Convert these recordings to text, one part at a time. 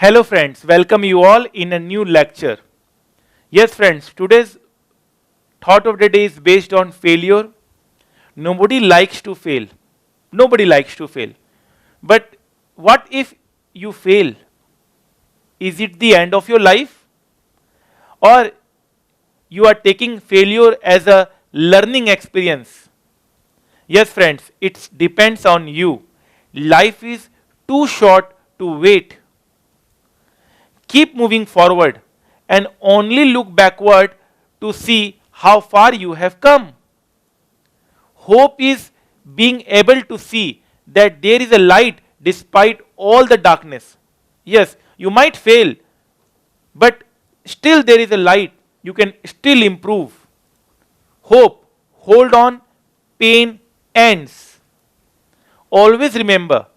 Hello friends, welcome you all in a new lecture. Yes friends, today's thought of the day is based on failure. Nobody likes to fail. Nobody likes to fail. But what if you fail? Is it the end of your life? Or you are taking failure as a learning experience? Yes friends, it depends on you. Life is too short to wait. Keep moving forward and only look backward to see how far you have come. Hope is being able to see that there is a light despite all the darkness. Yes, you might fail, but still there is a light. You can still improve. Hope, hold on, pain ends. Always remember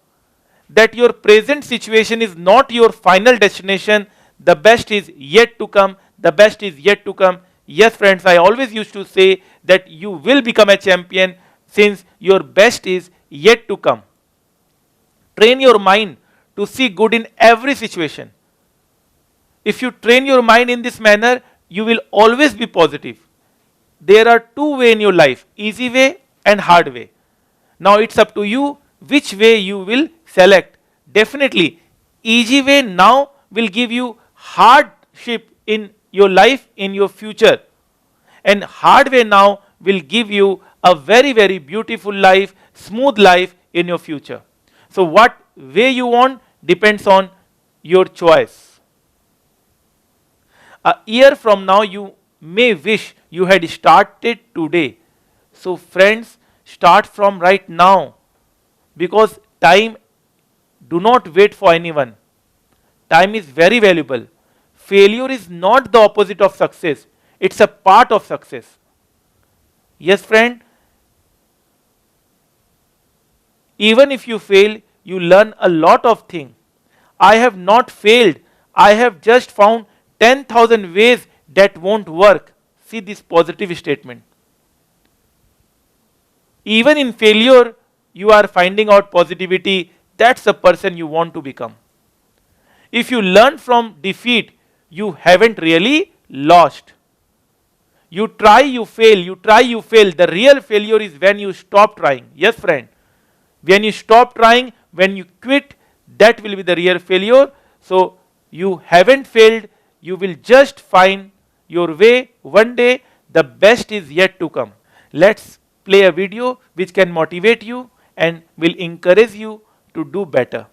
that your present situation is not your final destination. The best is yet to come. The best is yet to come. Yes, friends, I always used to say that you will become a champion since your best is yet to come. Train your mind to see good in every situation. If you train your mind in this manner, you will always be positive. There are two ways in your life, easy way and hard way. Now it's up to you which way you will select. Definitely, easy way now will give you hardship in your life, in your future. And hard way now will give you a very, very beautiful life, smooth life in your future. So what way you want depends on your choice. A year from now, you may wish you had started today. So friends, start from right now, because time, do not wait for anyone. Time is very valuable. Failure is not the opposite of success. It's a part of success. Yes, friend. Even if you fail, you learn a lot of things. I have not failed. I have just found 10,000 ways that won't work. See this positive statement. Even in failure, you are finding out positivity. That's the person you want to become. If you learn from defeat, you haven't really lost. You try, you fail. You try, you fail. The real failure is when you stop trying. Yes, friend. When you stop trying, when you quit, that will be the real failure. So you haven't failed. You will just find your way one day. The best is yet to come. Let's play a video which can motivate you and will encourage you to do better.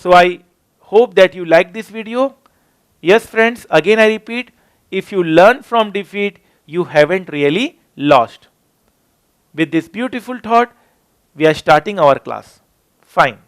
So I hope that you like this video. Yes friends, again I repeat, if you learn from defeat, you haven't really lost. With this beautiful thought, we are starting our class. Fine.